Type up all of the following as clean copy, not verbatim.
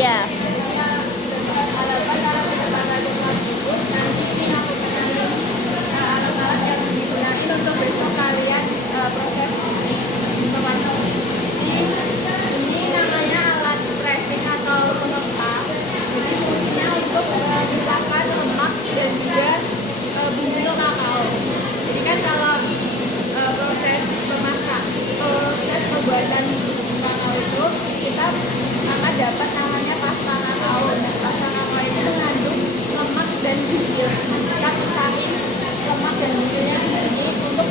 Iya. Untuk besok kalian proses pewarna ini namanya alat pressing atau pengepal. Jadi fungsinya untuk menghilangkan lemak dan juga bubuk kakao. Jadi kan kalau proses pembuatan kakao itu kita akan dapat namanya pasta kakao. Nah, pasta kakao itu mengandung lemak dan bubuk. Kita pisahin lemak dan bubuknya di sini untuk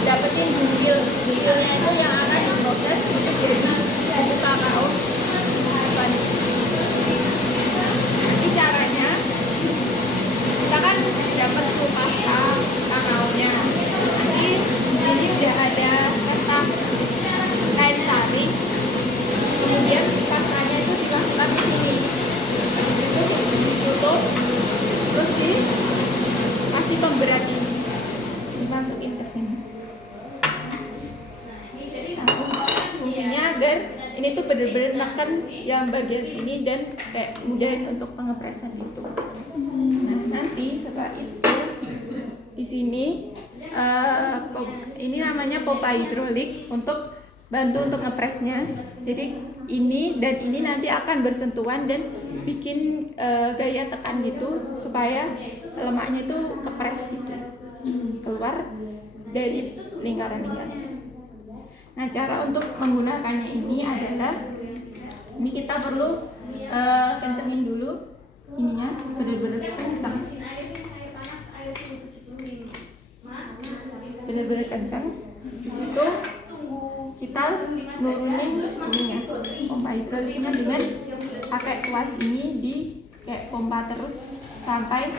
dapetin bubuknya itu yang akan diproses untuk jadi bubuk kakao. Jadi caranya kita kan dapat pasta kakaonya. Jadi ini udah ada kertas kain sari. Kemudian pastanya itu dimasukkan ke sini. Itu ditutup, terus dikasih pemberat ini, dimasukin ke sini. Fungsinya agar ini tuh benar-benar neken yang bagian sini dan kayak mudahin untuk pengepresan itu. Nah, nanti setelah itu di sini ini namanya pompa hidrolik untuk bantu untuk ngepresnya. Jadi ini dan ini nanti akan bersentuhan dan bikin gaya tekan gitu supaya lemaknya itu kepres gitu, keluar dari lingkaran-lingkaran. Nah, cara untuk menggunakannya ini adalah ini kita perlu kencengin dulu ininya, benar-benar kencang, benar-benar kencang. Di situ kita nurunin ininya, pompa hidroliknya dengan pakai tuas ini di kayak pompa terus sampai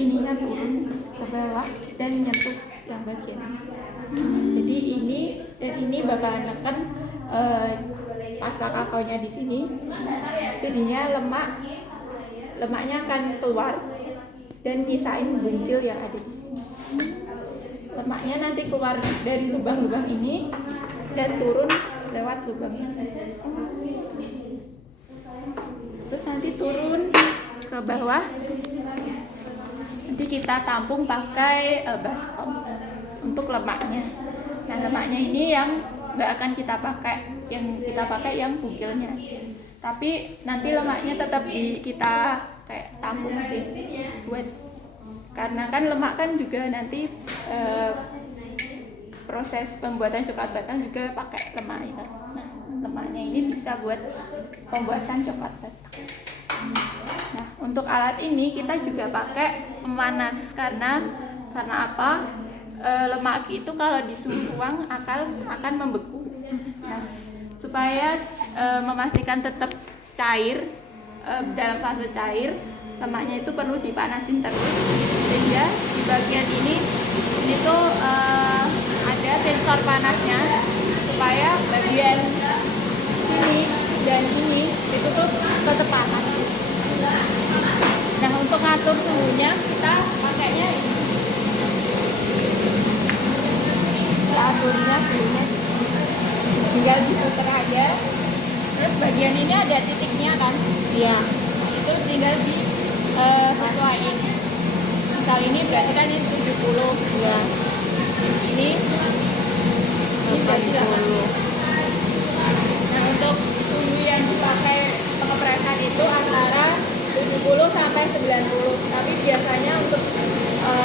ininya turun ke bawah dan nyentuh yang bagian ini. Jadi ini dan ini bakalan neken pasta kakaonya di sini. Jadinya lemaknya akan keluar dan nyisain buntil yang ada di sini. Lemaknya nanti keluar dari lubang-lubang ini dan turun lewat lubang ini. Terus nanti turun ke bawah. Nanti kita tampung pakai baskom untuk lemaknya. Nah, lemaknya ini yang nggak akan kita pakai, yang kita pakai yang bugilnya aja. Tapi nanti lemaknya tetap kita kayak tampung sih, buat karena kan lemak kan juga nanti proses pembuatan coklat batang juga pakai lemak ya. Nah, lemaknya ini bisa buat pembuatan coklat batang. Nah, untuk alat ini kita juga pakai pemanas karena apa? Lemak itu kalau di suhu ruang akan membeku. Nah, supaya memastikan tetap cair dalam fase cair, lemaknya itu perlu dipanasin terus sehingga di bagian ini tuh ada sensor panasnya supaya bagian ini dan ini itu tuh tetap panas. Nah, untuk ngatur suhunya kita pakainya ini. Aturnya suhunya tinggal diputer aja. Terus bagian ini ada titiknya kan? Iya. Nah, itu tinggal disesuaiin. Misal ini berarti kan ini 70. Iya. Ini berarti 80. Nah, untuk suhu yang dipakai pengepresan itu antara 70 sampai 90. Tapi biasanya untuk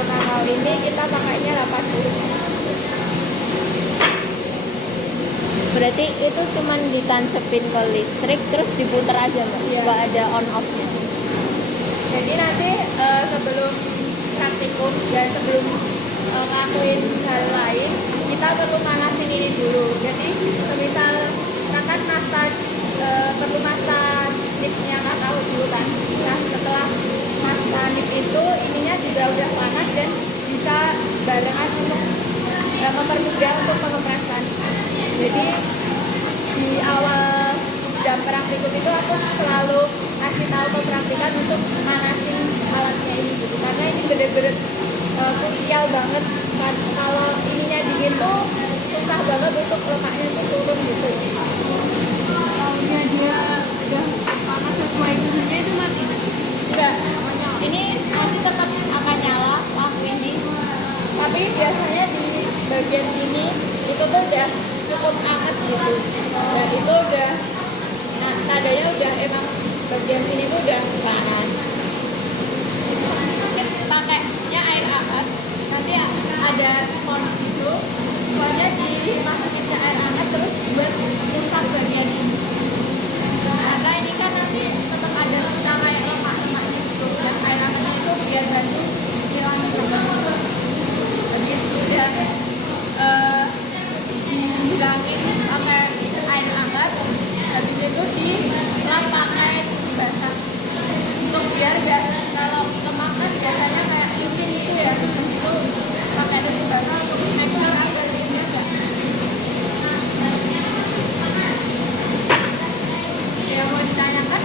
kakao ini kita pakainya 80. Berarti itu cuman ditancapin ke listrik terus diputer aja Mbak? Iya. Nggak ada on off-nya? Jadi nanti sebelum praktikum dan sebelum ngelakuin hal lain, kita perlu manasin ini dulu. Jadi semisal kan perlu masa nipnya kakao dulu kan. Nah, setelah masa nip itu ininya juga udah panas dan bisa barengan untuk mempermudah untuk pengepresan. Jadi di awal jam praktikum itu aku selalu kasih tahu ke praktikan untuk manasin alatnya ini gitu, karena ini bener-bener krusial banget kan. Kalau ininya dingin tuh susah banget untuk lemaknya tuh turun gitu. Kalau dia udah, nah, nadanya udah emang bagian sini tuh udah panas. pakainya air hangat, nanti ada spons gitu, soalnya dimasukin ke air hangat terus buat rusak bagian ini. Karena ini kan nanti tetap ada sisa kayak lemak-lemaknya gitu, dan air hangatnya itu biar bantu hilangin lemak. Habis udah dihilangin pakai air hangat, habis itu dilap pakai basah untuk biar gak, kalau lemak kan biasanya kayak licin gitu ya, itu pakai tisu basah untuk make sure agar ini enggak. Ya mau ditanyakan?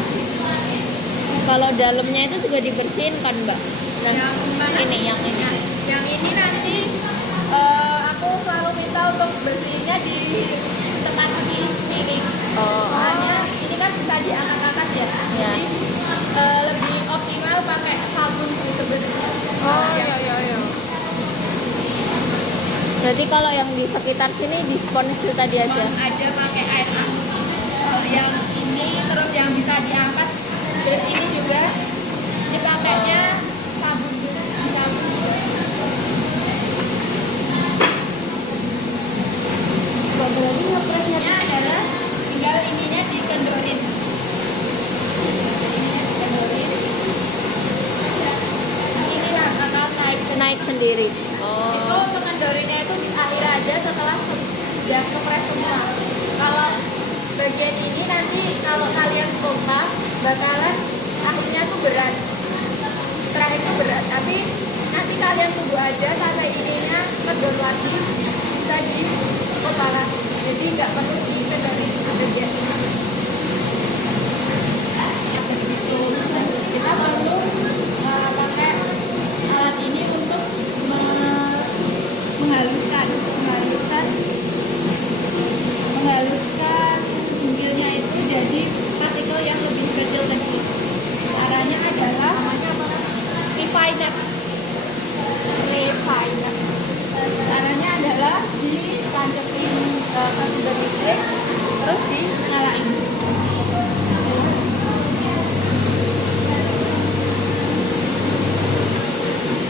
Kalau dalamnya itu juga dibersihin kan, Mbak? Nah, Yang mana? yang ini. Yang ini nanti aku selalu minta untuk bersihnya di tempat sini. Oh, Soalnya ini kan bisa diangkat-angkat ya. Ya. Jadi lebih optimal pakai sabun sebenarnya. iya. Berarti kalau yang di sekitar sini di spons itu tadi aja. Aja pakai air hangat. Kalau yang ini terus yang bisa diangkat, terus ini juga dipakainya sabun juga. Berarti ngepresnya Ini adalah tinggal ininya dikendorin. Ini lah bakal naik sendiri. Itu Oh, untuk ngendorinnya itu di akhir aja setelah sudah kepres semua. Kalau bagian ini nanti kalau kalian pompa bakalan akhirnya tuh berat. Terakhir itu berat, tapi nanti kalian tunggu aja sampai ininya kendor lagi, bisa dipompa lagi. Jadi nggak perlu dikendorin bagian ini. Kita perlu pakai alat ini untuk menghaluskan jungkilnya itu jadi partikel yang lebih kecil. Caranya adalah refiner. Caranya adalah ditancetin ke sumber listrik terus dinyalain.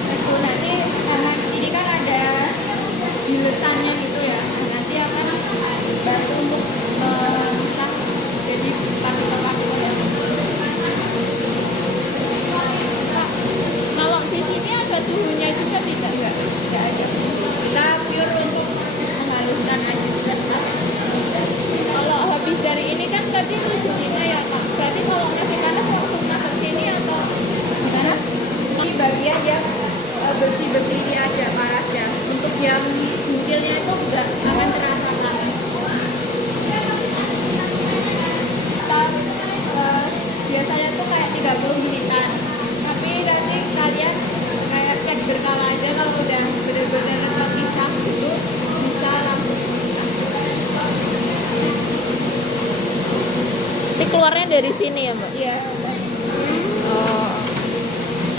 Itu nanti karena ini kan ada biletannya gitu ya, nanti akan bantu untuk memisah jadi partikel-partikel. kalau di sini ada suhunya juga tidak? Tidak ada. Kita pure untuk menghaluskan aja. Kalau habis dari ini kan tadi suhunya ya, Kak. Berarti kalau masih panas langsung masuk sini atau gimana? Ini bagian yang bersih-bersih ini aja panasnya. Untuk yang jungkilnya itu nggak akan terasa panas. Biasanya tuh kayak 30 menitan. Tapi nanti kalian kayak cek berkala aja, kalau udah bener-bener terpisah gitu bisa langsung. Ini keluarnya dari sini ya, Mbak? Iya. Oh.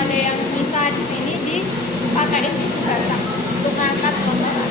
Ada yang bisa di sini dipakai tisu basah untuk ngangkat lemak.